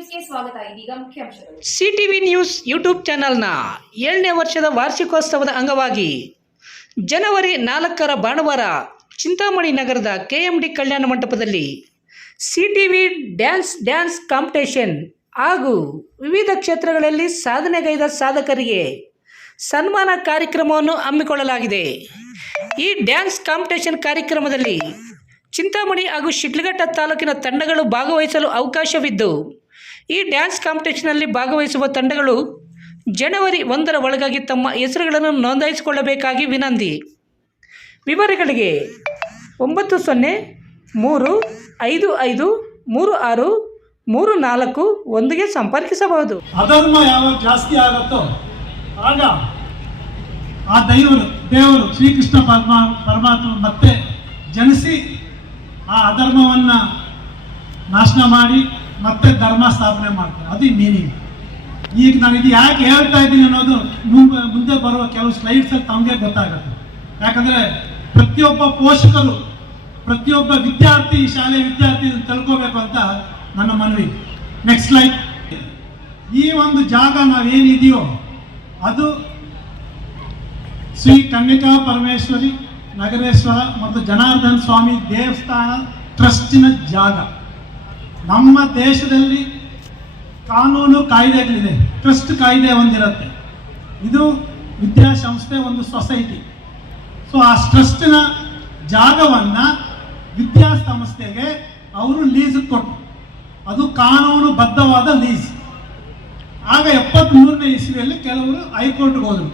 ನ್ಯೂಸ್ಗೆ ಸ್ವಾಗತ. ಇದೀಗ ಮುಖ್ಯಾಂಶಗಳು. ಸಿಟಿವಿ ನ್ಯೂಸ್ ಯೂಟ್ಯೂಬ್ ಚಾನೆಲ್ನ 7ನೇ ವರ್ಷದ ವಾರ್ಷಿಕೋತ್ಸವದ ಅಂಗವಾಗಿ ಜನವರಿ 4ರ ಭಾನುವಾರ ಚಿಂತಾಮಣಿ ನಗರದ KMD ಕಲ್ಯಾಣ ಮಂಟಪದಲ್ಲಿ ಸಿಟಿವಿ ಡ್ಯಾನ್ಸ್ ಕಾಂಪಿಟೇಷನ್ ಹಾಗೂ ವಿವಿಧ ಕ್ಷೇತ್ರಗಳಲ್ಲಿ ಸಾಧನೆಗೈದ ಸಾಧಕರಿಗೆ ಸನ್ಮಾನ ಕಾರ್ಯಕ್ರಮವನ್ನು ಹಮ್ಮಿಕೊಳ್ಳಲಾಗಿದೆ. ಈ ಡ್ಯಾನ್ಸ್ ಕಾಂಪಿಟೇಷನ್ ಕಾರ್ಯಕ್ರಮದಲ್ಲಿ ಚಿಂತಾಮಣಿ ಹಾಗೂ ಶಿಡ್ಲಘಟ್ಟ ತಾಲೂಕಿನ ತಂಡಗಳು ಭಾಗವಹಿಸಲು ಅವಕಾಶವಿದ್ದು, ಈ ಡ್ಯಾನ್ಸ್ ಕಾಂಪಿಟೇಷನ್ನಲ್ಲಿ ಭಾಗವಹಿಸುವ ತಂಡಗಳು ಜನವರಿ 1ರ ಒಳಗಾಗಿ ತಮ್ಮ ಹೆಸರುಗಳನ್ನು ನೋಂದಾಯಿಸಿಕೊಳ್ಳಬೇಕಾಗಿ ವಿನಂತಿ. ವಿವರಗಳಿಗೆ 9035536341ಗೆ ಸಂಪರ್ಕಿಸಬಹುದು. ಅಧರ್ಮ ಯಾವಾಗ ಜಾಸ್ತಿ ಆಗುತ್ತೋ ಆಗ ಆ ದೇವರು ಶ್ರೀಕೃಷ್ಣ ಪರಮಾತ್ಮ ಮತ್ತೆ ಜನಿಸಿ ಆ ಅಧರ್ಮವನ್ನು ನಾಶನ ಮಾಡಿ ಮತ್ತೆ ಧರ್ಮ ಸ್ಥಾಪನೆ ಮಾಡ್ತಾರೆ. ಅದು ಮೀನಿಂಗ್. ಈಗ ನಾನು ಇದು ಯಾಕೆ ಹೇಳ್ತಾ ಇದ್ದೀನಿ ಅನ್ನೋದು ಮುಂದೆ ಬರುವ ಕೆಲವು ಸ್ಲೈಡ್ಸಲ್ಲಿ ತಮಗೆ ಗೊತ್ತಾಗುತ್ತೆ. ಯಾಕಂದರೆ ಪ್ರತಿಯೊಬ್ಬ ಪೋಷಕರು, ಪ್ರತಿಯೊಬ್ಬ ವಿದ್ಯಾರ್ಥಿ, ಶಾಲೆ ವಿದ್ಯಾರ್ಥಿ ತಿಳ್ಕೋಬೇಕು ಅಂತ ನನ್ನ ಮನವಿ. Next slide. ಈ ಒಂದು ಜಾಗ ನಾವೇನಿದೆಯೋ ಅದು ಶ್ರೀ ಕನ್ನಿಕಾ ಪರಮೇಶ್ವರಿ ನಗರೇಶ್ವರ ಮತ್ತು ಜನಾರ್ದನ ಸ್ವಾಮಿ ದೇವಸ್ಥಾನ ಟ್ರಸ್ಟಿನ ಜಾಗ. ನಮ್ಮ ದೇಶದಲ್ಲಿ ಕಾನೂನು ಕಾಯ್ದೆಗಳಿದೆ, ಟ್ರಸ್ಟ್ ಕಾಯ್ದೆ ಒಂದಿರುತ್ತೆ. ಇದು ವಿದ್ಯಾಸಂಸ್ಥೆ, ಒಂದು ಸೊಸೈಟಿ. ಸೊ ಆ ಟ್ರಸ್ಟಿನ ಜಾಗವನ್ನು ವಿದ್ಯಾಸಂಸ್ಥೆಗೆ ಅವರು ಲೀಸ್ ಕೊಟ್ಟರು. ಅದು ಕಾನೂನುಬದ್ಧವಾದ ಲೀಸ್. ಆಗ 73ನೇ ಇಸ್ವಿಯಲ್ಲಿ ಕೆಲವರು ಹೈಕೋರ್ಟ್ಗೆ ಹೋದರು.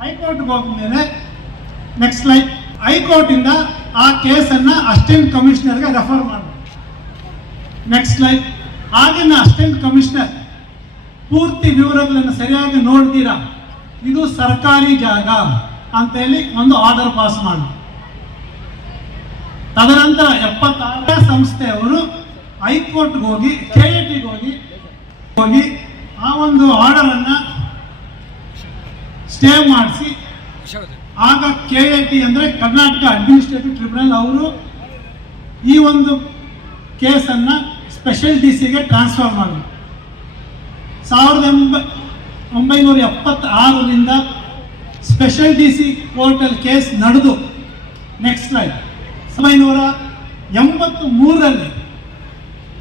ಹೈಕೋರ್ಟ್ಗೆ ಹೋದ್ಮೇಲೆ ನೆಕ್ಸ್ಟ್ ಸ್ಲೈಡ್. ಹೈಕೋರ್ಟಿಂದ ಆ ಕೇಸನ್ನು ಅಸಿಸ್ಟೆಂಟ್ ಕಮಿಷನರ್ಗೆ ರೆಫರ್ ಮಾಡಿದ್ರು. Next slide. ಆಗಿನ ಅಸಿಸ್ಟೆಂಟ್ ಕಮಿಷನರ್ ಪೂರ್ತಿ ವಿವರಗಳನ್ನು ಸರಿಯಾಗಿ ನೋಡ್ತೀರಾ, ಇದು ಸರ್ಕಾರಿ ಜಾಗ ಅಂತೇಳಿ ಒಂದು ಆರ್ಡರ್ ಪಾಸ್ ಮಾಡಿ. ತದನಂತರ 76ನೇ ಸಂಸ್ಥೆಯವರು ಹೈಕೋರ್ಟ್ಗೆ ಹೋಗಿ KITಗೆ ಹೋಗಿ ಆ ಒಂದು ಆರ್ಡರನ್ನು ಸ್ಟೇ ಮಾಡಿಸಿ, ಆಗ KIT ಅಂದರೆ ಕರ್ನಾಟಕ ಅಡ್ಮಿನಿಸ್ಟ್ರೇಟಿವ್ ಟ್ರಿಬ್ಯುನಲ್, ಅವರು ಈ ಒಂದು ಕೇಸನ್ನು ಸ್ಪೆಷಲ್ DC-ಗೆ ಟ್ರಾನ್ಸ್ಫರ್ ಮಾಡಿದ್ರು. 1976ರಿಂದ ಸ್ಪೆಷಲ್ DC ಕೋರ್ಟಲ್ಲಿ ಕೇಸ್ ನಡೆದು ನೆಕ್ಸ್ಟ್ ಸ್ಲೈಡ್ 1983ರಲ್ಲಿ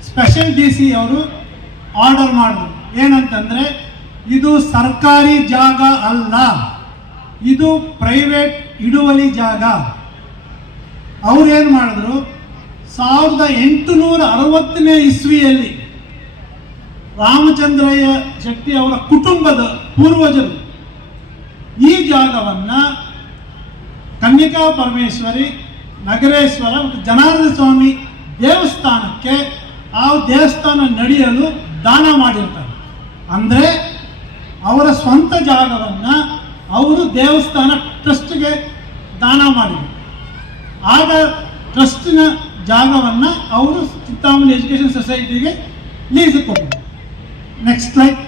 ಸ್ಪೆಷಲ್ DC ಅವರು ಆರ್ಡರ್ ಮಾಡಿದ್ರು. ಏನಂತಂದರೆ ಇದು ಸರ್ಕಾರಿ ಜಾಗ ಅಲ್ಲ, ಇದು ಪ್ರೈವೇಟ್ ಹಿಡುವಳಿ ಜಾಗ. ಅವ್ರೇನು ಮಾಡಿದ್ರು, 1860ನೇ ಇಸ್ವಿಯಲ್ಲಿ ರಾಮಚಂದ್ರಯ್ಯ ಶೆಟ್ಟಿ ಅವರ ಕುಟುಂಬದ ಪೂರ್ವಜರು ಈ ಜಾಗವನ್ನು ಕನ್ನಿಕಾ ಪರಮೇಶ್ವರಿ, ನಗರೇಶ್ವರ ಮತ್ತು ಜನಾರ್ದನ ಸ್ವಾಮಿ ದೇವಸ್ಥಾನಕ್ಕೆ, ಆ ದೇವಸ್ಥಾನ ನಡೆಯಲು ದಾನ ಮಾಡಿರ್ತಾರೆ. ಅಂದರೆ ಅವರ ಸ್ವಂತ ಜಾಗವನ್ನು ಅವರು ದೇವಸ್ಥಾನ ಟ್ರಸ್ಟ್ಗೆ ದಾನ ಮಾಡಿದರು. ಆಗ ಟ್ರಸ್ಟಿನ ಜಾಗವನ್ನು ಅವರು ಚಿಂತಾಮಣಿ ಎಜುಕೇಷನ್ ಸೊಸೈಟಿಗೆ ಲೀಸ್ ಕೊಟ್ಟರು. Next slide.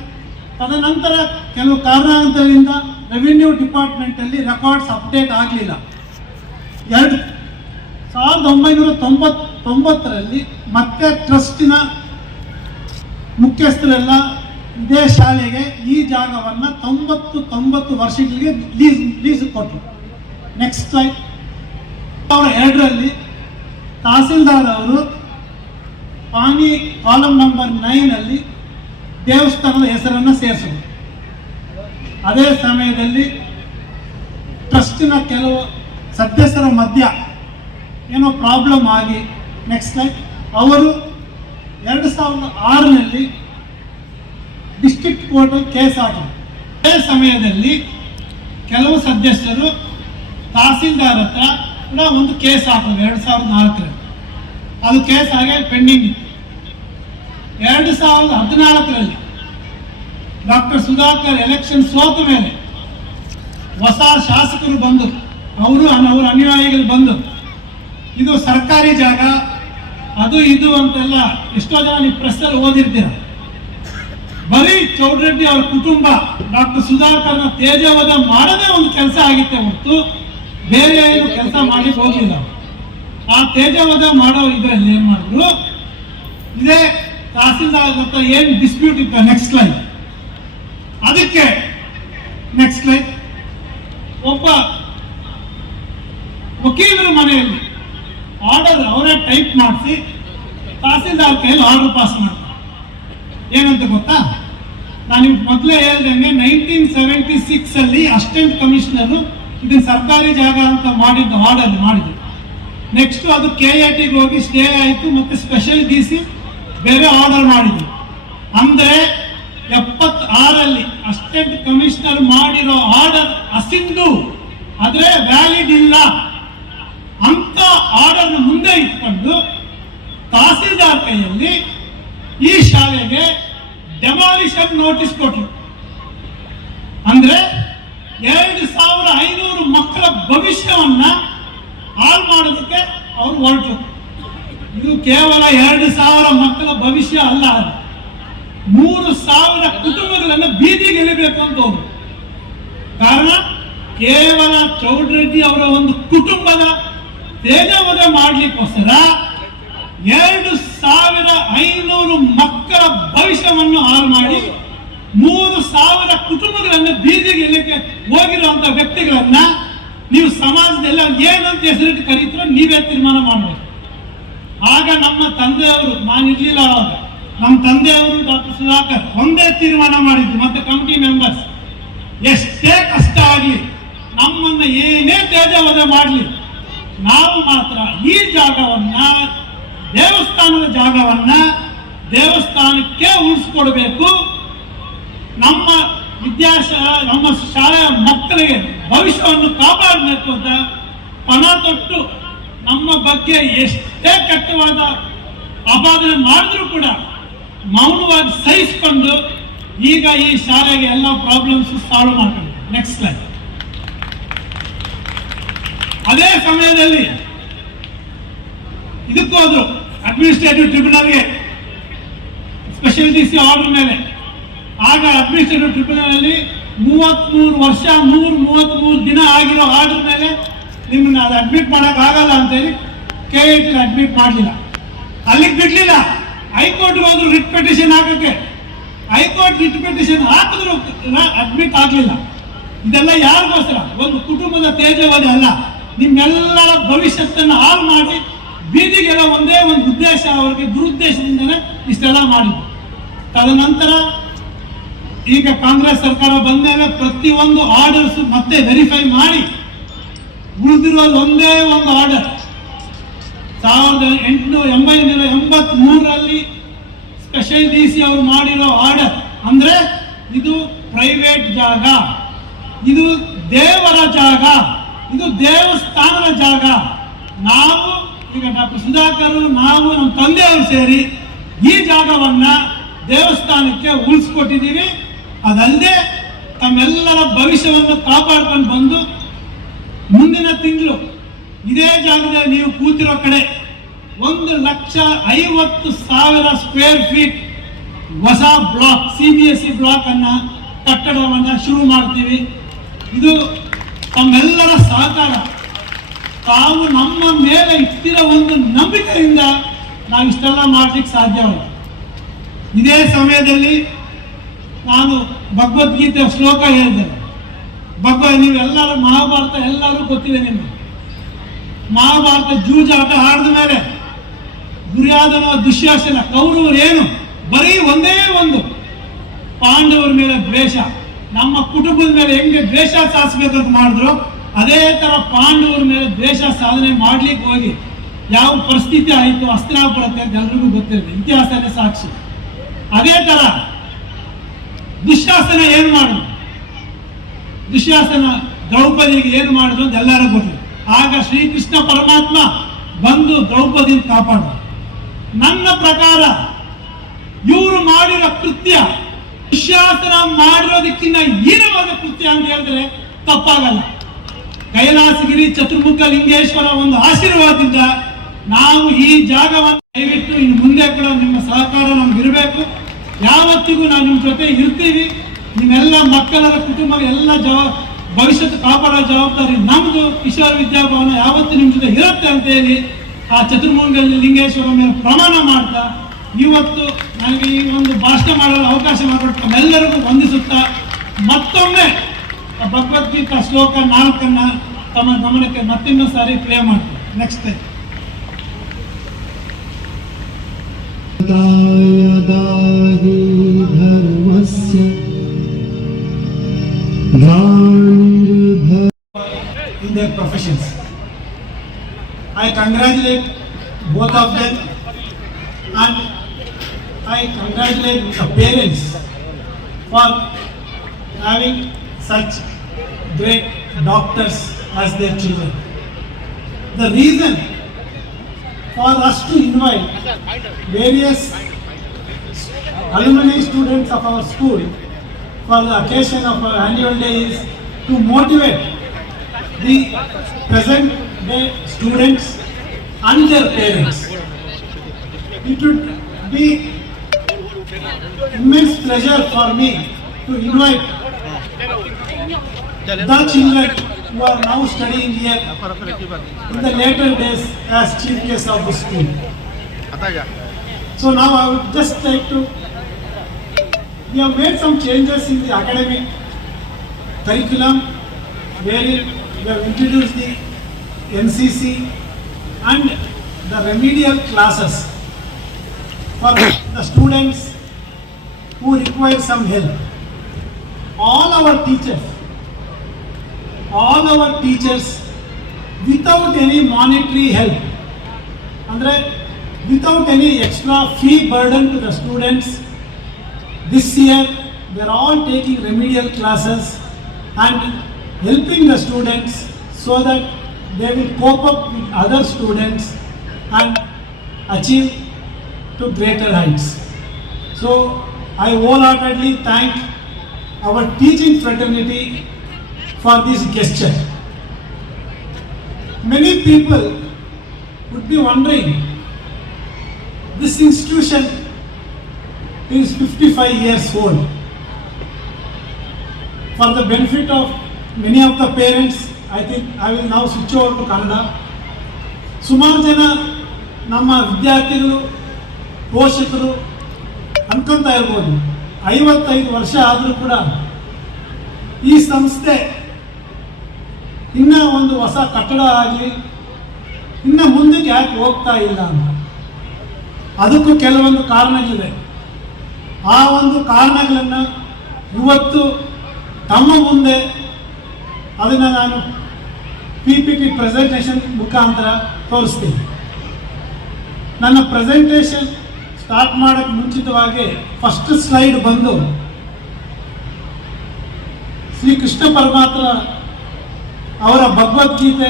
ತದನಂತರ ಕೆಲವು ಕಾರಣಾಂತರದಿಂದ ರೆವಿನ್ಯೂ ಡಿಪಾರ್ಟ್ಮೆಂಟಲ್ಲಿ ರೆಕಾರ್ಡ್ಸ್ ಅಪ್ಡೇಟ್ ಆಗಲಿಲ್ಲ. 1990ರಲ್ಲಿ ಮತ್ತೆ ಟ್ರಸ್ಟಿನ ಮುಖ್ಯಸ್ಥರೆಲ್ಲ ಇದೇ ಶಾಲೆಗೆ ಈ ಜಾಗವನ್ನು 90 ವರ್ಷಗಳಿಗೆ ಲೀಸ್ ಕೊಟ್ಟರು. Next slide. 2002ರಲ್ಲಿ ತಹಸೀಲ್ದಾರ್ ಅವರು ಪಾನಿ ಕಾಲಮ್ ನಂಬರ್ 9ನಲ್ಲಿ ದೇವಸ್ಥಾನದ ಹೆಸರನ್ನು ಸೇರಿಸಿದರು. ಅದೇ ಸಮಯದಲ್ಲಿ ಟ್ರಸ್ಟಿನ ಕೆಲವು ಸದಸ್ಯರ ಮಧ್ಯ ಏನೋ ಪ್ರಾಬ್ಲಮ್ ಆಗಿ ನೆಕ್ಸ್ಟ್ ಸ್ಲೈಡ್ ಅವರು 2006ರಲ್ಲಿ ಡಿಸ್ಟ್ರಿಕ್ಟ್ ಕೋರ್ಟಲ್ಲಿ ಕೇಸ್ ಹಾಕಿದರು. ಅದೇ ಸಮಯದಲ್ಲಿ ಕೆಲವು ಸದಸ್ಯರು ತಹಸೀಲ್ದಾರ್ ಹತ್ರ ಕೂಡ ಒಂದು ಕೇಸ್ ಹಾಕಿದ್ರು 2004ರಲ್ಲಿ. ಅದು ಕೇಸ್ ಹಾಗೆ ಪೆಂಡಿಂಗ್ ಇತ್ತು. 2014ರಲ್ಲಿ ಡಾಕ್ಟರ್ ಸುಧಾಕರ್ ಎಲೆಕ್ಷನ್ ಸೋತ ಮೇಲೆ ಹೊಸ ಶಾಸಕರು ಬಂದು, ಅವರ ಅನುಯಾಯಿಗಳು ಬಂದು, ಇದು ಸರ್ಕಾರಿ ಜಾಗ, ಅದು ಇದು ಅಂತೆಲ್ಲ ಎಷ್ಟೋ ಜನ ನೀವು ಪ್ರೆಸ್ಸಲ್ಲಿ ಓದಿರ್ತೀರ. ಬರೀ ಚೌಡರೆಡ್ಡಿ ಅವರ ಕುಟುಂಬ ಡಾಕ್ಟರ್ ಸುಧಾಕರ್ನ ತೇಜವಧ ಮಾಡದೇ ಒಂದು ಕೆಲಸ ಆಗಿತ್ತೆ ಹೊರತು ಬೇರೆ ಏನು ಕೆಲಸ ಮಾಡ್ಲಿಕ್ಕೆ ಹೋಗಲಿಲ್ಲ. ಆ ತೇಜವಧ ಮಾಡೋ ಇದರಲ್ಲಿ ಏನು ಮಾಡಿದ್ರು, ಇದೇ ತಹಸೀಲ್ದಾರ್ ಹತ್ರ ಏನು ಡಿಸ್ಪ್ಯೂಟ್ ಇತ್ತು, ನೆಕ್ಸ್ಟ್ ಲೈನ್ ಅದಕ್ಕೆ ನೆಕ್ಸ್ಟ್ ಲೈನ್ ಒಬ್ಬ ವಕೀಲರ ಮನೆಯಲ್ಲಿ ಆರ್ಡರ್ ಅವರೇ ಟೈಪ್ ಮಾಡಿಸಿ ತಹಸೀಲ್ದಾರ್ ಕೈಯಲ್ಲಿ ಆರ್ಡರ್ ಪಾಸ್ ಮಾಡ್ತಾರೆ. ಏನಂತ ಗೊತ್ತಾ, ನಾನು ನಿಮ್ಗೆ ಮೊದಲೇ ಹೇಳ್ದಂಗೆ 1976 ಅಲ್ಲಿ ಅಸಿಸ್ಟೆಂಟ್ ಕಮಿಷನರು ಇದನ್ನ ಸರ್ಕಾರಿ ಜಾಗ ಅಂತ ಮಾಡಿದ್ದು ಆರ್ಡರ್ ಮಾಡಿದ್ರು. ನೆಕ್ಸ್ಟ್ ಅದು KAT ಹೋಗಿ ಸ್ಟೇ ಆಯಿತು, ಮತ್ತೆ ಸ್ಪೆಷಲ್ DC ಬೇರೆ ಆರ್ಡರ್ ಮಾಡಿದ್ರು. ಅಂದ್ರೆ 76ರಲ್ಲಿ ಅಸಿಸ್ಟೆಂಟ್ ಕಮಿಷನರ್ ಮಾಡಿರೋ ಆರ್ಡರ್ ಅಸಿಂಧು, ಆದ್ರೆ ವ್ಯಾಲಿಡ್ ಇಲ್ಲ ಅಂತ ಆರ್ಡರ್ ಮುಂದೆ ಇಟ್ಕೊಂಡು ತಹಸೀಲ್ದಾರ್ ಕೈಯಲ್ಲಿ ಈ ಶಾಲೆಗೆ ಡೆಮಾಲಿಷನ್ ನೋಟಿಸ್ ಕೊಟ್ಟರು. ಅಂದ್ರೆ 2500 ಮಕ್ಕಳ ಭವಿಷ್ಯವನ್ನ ಹಾಳು ಮಾಡೋದಕ್ಕೆ ಅವ್ರು ಹೊರಟರು. ಇದು ಕೇವಲ 2000 ಮಕ್ಕಳ ಭವಿಷ್ಯ ಅಲ್ಲ, 3000 ಕುಟುಂಬಗಳನ್ನು ಬೀದಿಗೆ ಎಳಿಬೇಕು ಅಂತ ಅವರು. ಕಾರಣ ಕೇವಲ ಚೌಡರೆಡ್ಡಿ ಅವರ ಒಂದು ಕುಟುಂಬದ ತೇಜವಧೆ ಮಾಡ್ಲಿಕ್ಕೋಸ್ಕರ 2500 ಮಕ್ಕಳ ಭವಿಷ್ಯವನ್ನು ಹಾಳು ಮಾಡಿ 3000 ಕುಟುಂಬಗಳನ್ನು ಬೀದಿಗೆ ಎಲ್ಲಿಕ್ಕೆ ಹೋಗಿರುವಂತ ವ್ಯಕ್ತಿಗಳನ್ನ ನೀವು ಸಮಾಜದೆಲ್ಲ ಏನಂತ ಹೆಸರಿಟ್ಟು ಕರೀತೀರೋ ನೀವೇ ತೀರ್ಮಾನ ಮಾಡಬೇಕು. ಆಗ ನಮ್ಮ ತಂದೆಯವರು, ನಾನಿರ್ಲಿಲ್ಲ ಅವಾಗ, ನಮ್ಮ ತಂದೆಯವರು ಡಾಕ್ಟರ್ ಸುಧಾಕರ್ ಒಂದೇ ತೀರ್ಮಾನ ಮಾಡಿದ್ರು, ಮತ್ತೆ ಕಮಿಟಿ ಮೆಂಬರ್ಸ್, ಎಷ್ಟೇ ಕಷ್ಟ ಆಗಲಿ, ನಮ್ಮನ್ನ ಏನೇ ತೇಜವಧೆ ಮಾಡಲಿ, ನಾವು ಮಾತ್ರ ಈ ಜಾಗವನ್ನ, ದೇವಸ್ಥಾನದ ಜಾಗವನ್ನ ದೇವಸ್ಥಾನಕ್ಕೆ ಉಳಿಸ್ಕೊಡ್ಬೇಕು, ನಮ್ಮ ನಮ್ಮ ಶಾಲೆಯ ಮಕ್ಕಳಿಗೆ ಭವಿಷ್ಯವನ್ನು ಕಾಪಾಡಬೇಕು ಅಂತ ಪಣ ತೊಟ್ಟು ನಮ್ಮ ಬಗ್ಗೆ ಎಷ್ಟೇ ಕೆಟ್ಟವಾದ ಅಪಾದನೆ ಮಾಡಿದ್ರು ಕೂಡ ಮೌನವಾಗಿ ಸಹಿಸಿಕೊಂಡು ಈಗ ಈ ಶಾಲೆಗೆ ಎಲ್ಲ ಪ್ರಾಬ್ಲಮ್ಸ್ ಸಾಲ್ವ್ ಮಾಡ್ಕೊಂಡು. Next line. ಅದೇ ಸಮಯದಲ್ಲಿ ಇದಕ್ಕೂ ಹೋದ್ರು ಅಡ್ಮಿನಿಸ್ಟ್ರೇಟಿವ್ ಟ್ರಿಬ್ಯುನಲ್ಗೆ, ಸ್ಪೆಷಲ್ DC ಆರ್ಡರ್ ಮೇಲೆ. ಆಗ ಅಡ್ಮಿನಿಸ್ಟ್ರೇಟಿವ್ ಟ್ರಿಬ್ಯುನಲ್ ಅಲ್ಲಿ 33 ವರ್ಷ 33 ದಿನ ಆಗಿರೋ ಆರ್ಡರ್ ಮೇಲೆ ನಿಮ್ಮನ್ನ ಅದು ಅಡ್ಮಿಟ್ ಮಾಡಕ್ ಆಗಲ್ಲ ಅಂತೇಳಿ KAT ಅಡ್ಮಿಟ್ ಮಾಡಲಿಲ್ಲ. ಅಲ್ಲಿಗೆ ಬಿಡ್ಲಿಲ್ಲ, ಹೈಕೋರ್ಟ್ಗೆ ಹೋದ್ರು ರಿಟ್ ಪಿಟಿಷನ್ ಹಾಕಕ್ಕೆ. ಹೈಕೋರ್ಟ್ ರಿಟ್ ಪಿಟಿಷನ್ ಹಾಕಿದ್ರು ಅಡ್ಮಿಟ್ ಆಗ್ಲಿಲ್ಲ. ಇದೆಲ್ಲ ಯಾರಿಗೋಸ್ಕರ? ಒಂದು ಕುಟುಂಬದ ತೇಜವಧೆ ಅಲ್ಲ, ನಿಮ್ಮೆಲ್ಲರ ಭವಿಷ್ಯತ್ತನ್ನು ಹಾಳು ಮಾಡಿ ಬೀದಿಗೆಲ್ಲ ಒಂದೇ ಒಂದು ಉದ್ದೇಶ, ಅವರಿಗೆ ದುರುದ್ದೇಶದಿಂದನೇ ಇಷ್ಟೆಲ್ಲ ಮಾಡಿದ್ರು. ತದನಂತರ ಈಗ ಕಾಂಗ್ರೆಸ್ ಸರ್ಕಾರ ಬಂದ ಮೇಲೆ ಪ್ರತಿಯೊಂದು ಆರ್ಡರ್ಸ್ ಮತ್ತೆ ವೆರಿಫೈ ಮಾಡಿ ಉಳಿದಿರೋದು ಒಂದೇ ಒಂದು ಆರ್ಡರ್ 1883ರಲ್ಲಿ ಸ್ಪೆಷಲ್ DC ಅವರು ಮಾಡಿರೋ ಆರ್ಡರ್. ಅಂದ್ರೆ ಇದು ಪ್ರೈವೇಟ್ ಜಾಗ, ಇದು ದೇವರ ಜಾಗ, ಇದು ದೇವಸ್ಥಾನದ ಜಾಗ. ನಾವು ಈಗ ಡಾಕ್ಟರ್ ಸುಧಾಕರ್, ನಾವು ನಮ್ಮ ತಂದೆಯವರು ಸೇರಿ ಈ ಜಾಗವನ್ನ ದೇವಸ್ಥಾನಕ್ಕೆ ಉಳಿಸ್ಕೊಟ್ಟಿದ್ದೀವಿ. ಅದಲ್ಲದೆ ತಮ್ಮೆಲ್ಲರ ಭವಿಷ್ಯವನ್ನು ಕಾಪಾಡ್ಕೊಂಡು ಬಂದು ಮುಂದಿನ ತಿಂಗಳು ಇದೇ ಜಾಗದಲ್ಲಿ ನೀವು ಕೂತಿರೋ ಕಡೆ 1,50,000 ಸ್ಕ್ವೇರ್ ಫೀಟ್ ಹೊಸ ಬ್ಲಾಕ್, CBSE ಬ್ಲಾಕ್ ಅನ್ನ ಕಟ್ಟಡವನ್ನ ಶುರು ಮಾಡ್ತೀವಿ. ಇದು ತಮ್ಮೆಲ್ಲರ ಸಹಕಾರ, ತಾವು ನಮ್ಮ ಮೇಲೆ ಇಟ್ಟಿರೋ ಒಂದು ನಂಬಿಕೆಯಿಂದ ನಾವು ಇಷ್ಟೆಲ್ಲ ಮಾಡ್ಲಿಕ್ಕೆ ಸಾಧ್ಯವಾಯಿತು. ಇದೇ ಸಮಯದಲ್ಲಿ ನಾನು ಭಗವದ್ಗೀತೆ ಶ್ಲೋಕ ಹೇಳಿದ್ದೇನೆ. ನೀವೆಲ್ಲರೂ ಮಹಾಭಾರತ ಎಲ್ಲರೂ ಗೊತ್ತಿದೆ ನಿಮಗೆ. ಮಹಾಭಾರತ ಜೂಜಾಟ ಆಡಿದ ಮೇಲೆ ದುರ್ಯೋಧನ, ದುಶ್ಯಾಸನ, ಕೌರವರು ಏನು ಬರೀ ಒಂದೇ ಒಂದು ಪಾಂಡವರ ಮೇಲೆ ದ್ವೇಷ, ನಮ್ಮ ಕುಟುಂಬದ ಮೇಲೆ ಹೆಂಗೆ ದ್ವೇಷ ಸಾಧಿಸಬೇಕಂತ ಮಾಡಿದ್ರು ಅದೇ ತರ ಪಾಂಡವರ ಮೇಲೆ ದ್ವೇಷ ಸಾಧನೆ ಮಾಡ್ಲಿಕ್ಕೆ ಹೋಗಿ ಯಾವ ಪರಿಸ್ಥಿತಿ ಆಯಿತು ಹಸ್ತಿನಾಪುರಕ್ಕೆ ಅಂತ ಎಲ್ರಿಗೂ ಗೊತ್ತಿದೆ, ಇತಿಹಾಸನೇ ಸಾಕ್ಷಿ. ಅದೇ ತರ ದುಶ್ಯಾಸನ ಏನು ಮಾಡಿದ್ರು, ದುಶ್ಯಾಸನ ದ್ರೌಪದಿಗೆ ಏನು ಮಾಡಿದ್ರು ಅಂತ ಎಲ್ಲರಿಗೂ ಗೊತ್ತಿದೆ. ಆಗ ಶ್ರೀಕೃಷ್ಣ ಪರಮಾತ್ಮ ಬಂದು ದ್ರೌಪದಿನ ಕಾಪಾಡಿದ್ರು. ನನ್ನ ಪ್ರಕಾರ ಇವರು ಮಾಡಿರೋ ಕೃತ್ಯ ದುಶ್ಯಾಸನ ಮಾಡಿರೋದಕ್ಕಿಂತ ಹೀನವಾದ ಕೃತ್ಯ ಅಂತ ಹೇಳಿದ್ರೆ ತಪ್ಪಾಗಲ್ಲ. ಕೈಲಾಸಗಿರಿ ಚತುರ್ಮುಖ ಲಿಂಗೇಶ್ವರ ಒಂದು ಆಶೀರ್ವಾದದಿಂದ ನಾವು ಈ ಜಾಗವನ್ನು ದಯವಿಟ್ಟು ಇನ್ನು ಮುಂದೆ ಕೂಡ ನಿಮ್ಮ ಸಹಕಾರ ನಮ್ಗೆ ಇರಬೇಕು. ಯಾವತ್ತಿಗೂ ನಾವು ನಿಮ್ಮ ಜೊತೆ ಇರ್ತೀವಿ. ನಿಮ್ಮೆಲ್ಲ ಮಕ್ಕಳ ಕುಟುಂಬ ಎಲ್ಲ ಭವಿಷ್ಯತ್ತು ಕಾಪಾಡೋ ಜವಾಬ್ದಾರಿ ನಮ್ದು. ಕಿಶೋರ್ ವಿದ್ಯಾಭವನ ಯಾವತ್ತು ನಿಮ್ಮ ಜೊತೆ ಇರುತ್ತೆ ಅಂತ ಹೇಳಿ ಆ ಚತುರ್ಮುಖ ಲಿಂಗೇಶ್ವರ ಮೇಲೆ ಪ್ರಮಾಣ ಮಾಡ್ತಾ ಇವತ್ತು ನನಗೆ ಈ ಒಂದು ಭಾಷಣ ಮಾಡಲು ಅವಕಾಶ ಮಾಡಿಕೊಟ್ಟು ತಮ್ಮೆಲ್ಲರಿಗೂ ವಂದಿಸುತ್ತಾ ಮತ್ತೊಮ್ಮೆ ಭಗವದ್ಗೀತಾ ಶ್ಲೋಕ 4 ತಮ್ಮ ಗಮನಕ್ಕೆ ಮತ್ತಿನ್ನೊಂದು ಸಾರಿ ಪ್ಲೇ ಮಾಡ್ತೀನಿ. Next in their professions. I congratulate both of them and I congratulate the parents for having such great doctors as their children. The reason for us to invite various alumni students of our school for the occasion of our annual day is to motivate the present day students and their parents. It would be immense pleasure for me to invite the children who are now studying here in the later days as chief guests of the school. So now I would just like to, we have made some changes in the academic curriculum wherein we have introduced the NCC and the remedial classes for the students who require some help. All our teachers without any monetary help, andre without any extra fee burden to the students, this year they are all taking remedial classes and helping the students so that they will cope up with other students and achieve to greater heights. So I wholeheartedly thank our teaching fraternity for this gesture. Many people would be wondering, this institution is 55 years old. For the benefit of many of the parents, I think I will now switch over to Kannada. ಸುಮಾರು ಜನ ನಮ್ಮ ವಿದ್ಯಾರ್ಥಿಗಳು ಪೋಷಕರು ಅನ್ಕೊಂತ ಇರ್ಬೋದು 55 ವರ್ಷ ಆದರೂ ಕೂಡ ಈ ಸಂಸ್ಥೆ ಇನ್ನೂ ಒಂದು ಹೊಸ ಕಟ್ಟಡ ಆಗಲಿ ಇನ್ನು ಮುಂದಕ್ಕೆ ಯಾಕೆ ಹೋಗ್ತಾ ಇಲ್ಲ ಅಂತ. ಅದಕ್ಕೂ ಕೆಲವೊಂದು ಕಾರಣಗಳಿವೆ. ಆ ಒಂದು ಕಾರಣಗಳನ್ನು ಇವತ್ತು ತಮ್ಮ ಮುಂದೆ ಅದನ್ನು ನಾನು PPT ಪ್ರೆಸೆಂಟೇಷನ್ ಮುಖಾಂತರ ತೋರಿಸ್ತೀನಿ. ನನ್ನ ಪ್ರೆಸೆಂಟೇಷನ್ ಸ್ಟಾರ್ಟ್ ಮಾಡೋಕ್ಕೆ ಮುಂಚಿತವಾಗಿ ಫಸ್ಟ್ ಸ್ಲೈಡ್ ಬಂದು ಶ್ರೀ ಕೃಷ್ಣ ಪರಮಾತ್ಮ ಅವರ ಭಗವದ್ಗೀತೆ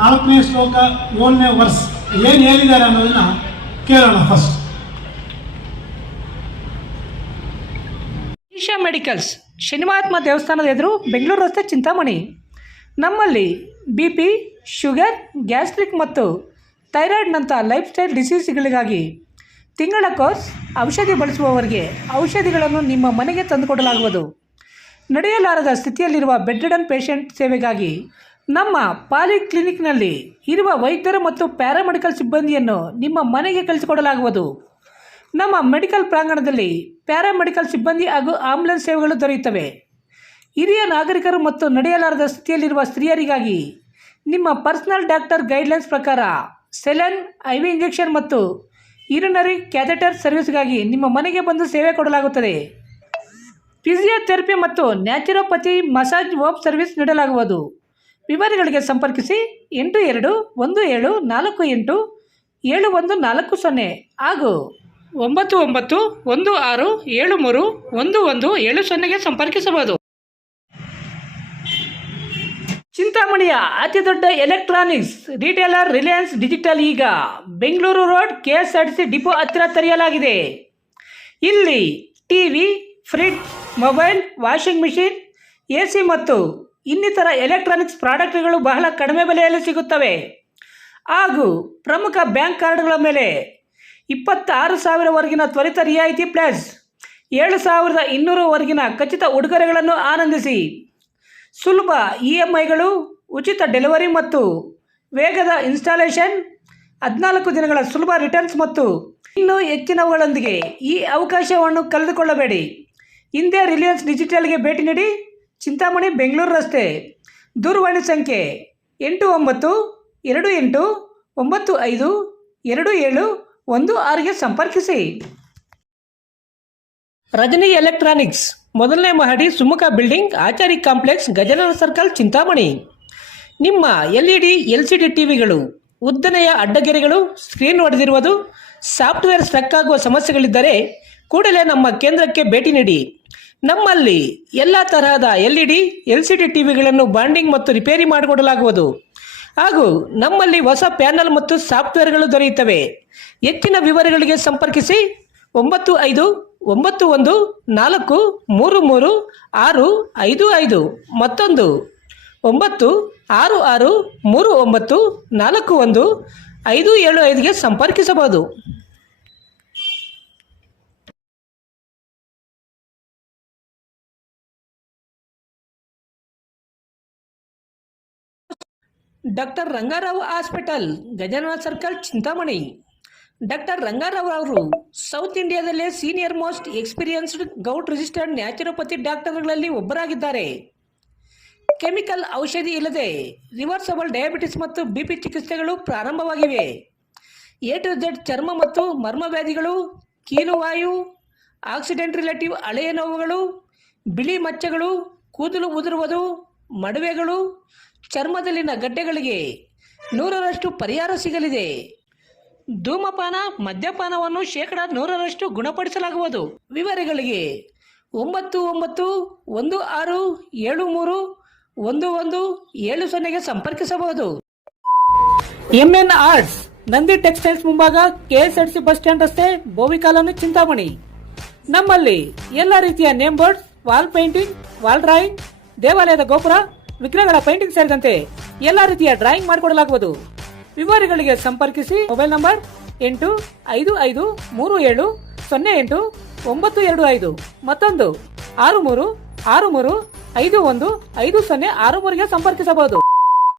4ನೇ ಶ್ಲೋಕ 7ನೇ ವರ್ಸ್ ಏನು ಹೇಳಿದ್ದಾರೆ ಅನ್ನೋದನ್ನ ಕೇಳೋಣ. ಫಸ್ಟ್ ಈಶಾ ಮೆಡಿಕಲ್ಸ್, ಶನಿಮಹಾತ್ಮ ದೇವಸ್ಥಾನದ ಎದುರು, ಬೆಂಗಳೂರು ರಸ್ತೆ, ಚಿಂತಾಮಣಿ. ನಮ್ಮಲ್ಲಿ BP, ಶುಗರ್, ಗ್ಯಾಸ್ಟ್ರಿಕ್ ಮತ್ತು ಥೈರಾಯ್ಡ್ನಂಥ ಲೈಫ್ ಸ್ಟೈಲ್ ಡಿಸೀಸ್ಗಳಿಗಾಗಿ ತಿಂಗಳ ಕೋರ್ಸ್, ಔಷಧಿ ಬಳಸುವವರಿಗೆ ಔಷಧಿಗಳನ್ನು ನಿಮ್ಮ ಮನೆಗೆ ತಂದುಕೊಡಲಾಗುವುದು. ನಡೆಯಲಾರದ ಸ್ಥಿತಿಯಲ್ಲಿರುವ ಬೆಡ್ ರಿಡನ್ ಪೇಷಂಟ್ ಸೇವೆಗಾಗಿ ನಮ್ಮ ಪಾಲಿಕ್ಲಿನಿಕ್ನಲ್ಲಿ ಇರುವ ವೈದ್ಯರು ಮತ್ತು ಪ್ಯಾರಾಮೆಡಿಕಲ್ ಸಿಬ್ಬಂದಿಯನ್ನು ನಿಮ್ಮ ಮನೆಗೆ ಕಳಿಸಿಕೊಡಲಾಗುವುದು. ನಮ್ಮ ಮೆಡಿಕಲ್ ಪ್ರಾಂಗಣದಲ್ಲಿ ಪ್ಯಾರಾಮೆಡಿಕಲ್ ಸಿಬ್ಬಂದಿ ಹಾಗೂ ಆಂಬ್ಯುಲೆನ್ಸ್ ಸೇವೆಗಳು ದೊರೆಯುತ್ತವೆ. ಹಿರಿಯ ನಾಗರಿಕರು ಮತ್ತು ನಡೆಯಲಾರದ ಸ್ಥಿತಿಯಲ್ಲಿರುವ ಸ್ತ್ರೀಯರಿಗಾಗಿ ನಿಮ್ಮ ಪರ್ಸನಲ್ ಡಾಕ್ಟರ್ ಗೈಡ್ಲೈನ್ಸ್ ಪ್ರಕಾರ ಸೆಲನ್, IV ಇಂಜೆಕ್ಷನ್ ಮತ್ತು ಯೂರಿನರಿ ಕ್ಯಾಥೆಟರ್ ಸರ್ವಿಸ್ಗಾಗಿ ನಿಮ್ಮ ಮನೆಗೆ ಬಂದು ಸೇವೆ ಕೊಡಲಾಗುತ್ತದೆ. ಫಿಸಿಯೋಥೆರಪಿ ಮತ್ತು ನ್ಯಾಚುರೋಪತಿ ಮಸಾಜ್ ಹೋಮ್ ಸರ್ವಿಸ್ ನೀಡಲಾಗುವುದು. ವಿವರಗಳಿಗೆ ಸಂಪರ್ಕಿಸಿ 8214871440 ಹಾಗೂ 9916731170ಗೆ ಸಂಪರ್ಕಿಸಬಹುದು. ಚಿಂತಾಮಣಿಯ ಅತಿದೊಡ್ಡ ಎಲೆಕ್ಟ್ರಾನಿಕ್ಸ್ ರಿಟೇಲರ್ ರಿಲಯನ್ಸ್ ಡಿಜಿಟಲ್ ಈಗ ಬೆಂಗಳೂರು ರೋಡ್ KSRTC ಡಿಪೋ ಹತ್ತಿರ ತೆರೆಯಲಾಗಿದೆ. ಇಲ್ಲಿ TV, fridge, mobile, washing machine, AC ಮತ್ತು ಇನ್ನಿತರ ಎಲೆಕ್ಟ್ರಾನಿಕ್ಸ್ ಪ್ರಾಡಕ್ಟ್ಗಳು ಬಹಳ ಕಡಿಮೆ ಬೆಲೆಯಲ್ಲಿ ಸಿಗುತ್ತವೆ. ಹಾಗೂ ಪ್ರಮುಖ ಬ್ಯಾಂಕ್ ಕಾರ್ಡ್ಗಳ ಮೇಲೆ 26,000ವರೆಗಿನ ತ್ವರಿತ ರಿಯಾಯಿತಿ ಪ್ಲಸ್ 7,200ವರೆಗಿನ ಖಚಿತ ಉಡುಗೊರೆಗಳನ್ನು ಆನಂದಿಸಿ. ಸುಲಭ EMIಗಳು, ಉಚಿತ ಡೆಲಿವರಿ ಮತ್ತು ವೇಗದ ಇನ್ಸ್ಟಾಲೇಷನ್ 14 ದಿನಗಳ ಸುಲಭ ರಿಟರ್ನ್ಸ್ ಮತ್ತು ಇನ್ನೂ ಹೆಚ್ಚಿನವುಗಳೊಂದಿಗೆ ಈ ಅವಕಾಶವನ್ನು ಕಳೆದುಕೊಳ್ಳಬೇಡಿ. ಹಿಂದೆ ರಿಲಯನ್ಸ್ ಡಿಜಿಟಲ್ಗೆ ಭೇಟಿ ನೀಡಿ. ಚಿಂತಾಮಣಿ, ಬೆಂಗಳೂರು ರಸ್ತೆ. ದೂರವಾಣಿ ಸಂಖ್ಯೆ 8928952716ಗೆ ಸಂಪರ್ಕಿಸಿ. ರಜನಿ ಎಲೆಕ್ಟ್ರಾನಿಕ್ಸ್, ಮೊದಲನೇ ಮಹಡಿ, Sumukha building, Achari complex, Gajanana circle, Chintamani. ನಿಮ್ಮ LED LCD ಟಿವಿಗಳು ಉದ್ದನೆಯ ಅಡ್ಡಗೆರೆಗಳು, ಸ್ಕ್ರೀನ್ ಒಡೆದಿರುವುದು, ಸಾಫ್ಟ್ವೇರ್ ಸ್ಟ್ರಕ್ ಆಗುವ ಸಮಸ್ಯೆಗಳಿದ್ದರೆ ಕೂಡಲೇ ನಮ್ಮ ಕೇಂದ್ರಕ್ಕೆ ಭೇಟಿ ನೀಡಿ. ನಮ್ಮಲ್ಲಿ ಎಲ್ಲ ತರಹದ LED LCD ಟಿವಿಗಳನ್ನು ಬಾಂಡಿಂಗ್ ಮತ್ತು ರಿಪೇರಿ ಮಾಡಿಕೊಡಲಾಗುವುದು. ಹಾಗೂ ನಮ್ಮಲ್ಲಿ ಹೊಸ ಪ್ಯಾನಲ್ ಮತ್ತು ಸಾಫ್ಟ್ವೇರ್ಗಳು ದೊರೆಯುತ್ತವೆ. ಹೆಚ್ಚಿನ ವಿವರಗಳಿಗೆ ಸಂಪರ್ಕಿಸಿ 9514333655, ಮತ್ತೊಂದು 9663941575ಗೆ ಸಂಪರ್ಕಿಸಬಹುದು. Doctor Rangarao hospital, Gajanana circle, Chintamani. Doctor Rangarao ಅವರು ಸೌತ್ ಇಂಡಿಯಾದಲ್ಲೇ senior most experienced gout registered naturopathy ಡಾಕ್ಟರ್ಗಳಲ್ಲಿ ಒಬ್ಬರಾಗಿದ್ದಾರೆ. ಕೆಮಿಕಲ್ ಔಷಧಿ ಇಲ್ಲದೆ ರಿವರ್ಸಬಲ್ ಡಯಾಬಿಟಿಸ್ ಮತ್ತು BP ಚಿಕಿತ್ಸೆಗಳು ಪ್ರಾರಂಭವಾಗಿವೆ. A to Z ಚರ್ಮ ಮತ್ತು ಮರ್ಮವ್ಯಾಧಿಗಳು, ಕೀಲುವಾಯು, ಆಕ್ಸಿಡೆಂಟ್ ರಿಲೇಟಿವ್ ಹಳೆಯ ನೋವುಗಳು, ಬಿಳಿ ಮಚ್ಚೆಗಳು, ಕೂದಲು ಉದುರುವುದು, ಮಡುವೆಗಳು, ಚರ್ಮದಲ್ಲಿನ ಗಡ್ಡೆಗಳಿಗೆ 100% ಪರಿಹಾರ ಸಿಗಲಿದೆ. ಧೂಮಪಾನ, ಮದ್ಯಪಾನವನ್ನು 100% ಗುಣಪಡಿಸಲಾಗುವುದು. ವಿವರಗಳಿಗೆ 9916731170ಗೆ ಸಂಪರ್ಕಿಸಬಹುದು. MN ಆರ್ಟ್ಸ್, ನಂದಿ ಟೆಕ್ಸ್ಟೈಲ್ಸ್ ಮುಂಭಾಗ, KSRTC ಬಸ್ ಸ್ಟ್ಯಾಂಡ್ ರಸ್ತೆ, ಬೋವಿ ಕಾಲೋನಿ, ಚಿಂತಾಮಣಿ. ನಮ್ಮಲ್ಲಿ ಎಲ್ಲ ರೀತಿಯ name boards, wall painting, wall drawing, ದೇವಾಲಯದ ಗೋಪುರ, ವಿಗ್ರಹಗಳ ಪೇಂಟಿಂಗ್ ಸೇರಿದಂತೆ ಎಲ್ಲ ರೀತಿಯ ಡ್ರಾಯಿಂಗ್ ಮಾಡಿಕೊಡಲಾಗುವುದು. ವಿವರಗಳಿಗೆ ಸಂಪರ್ಕಿಸಿ. ಮೊಬೈಲ್ ನಂಬರ್ 8553708925, ಮತ್ತೊಂದು 6363515063ಗೆ ಸಂಪರ್ಕಿಸಬಹುದು.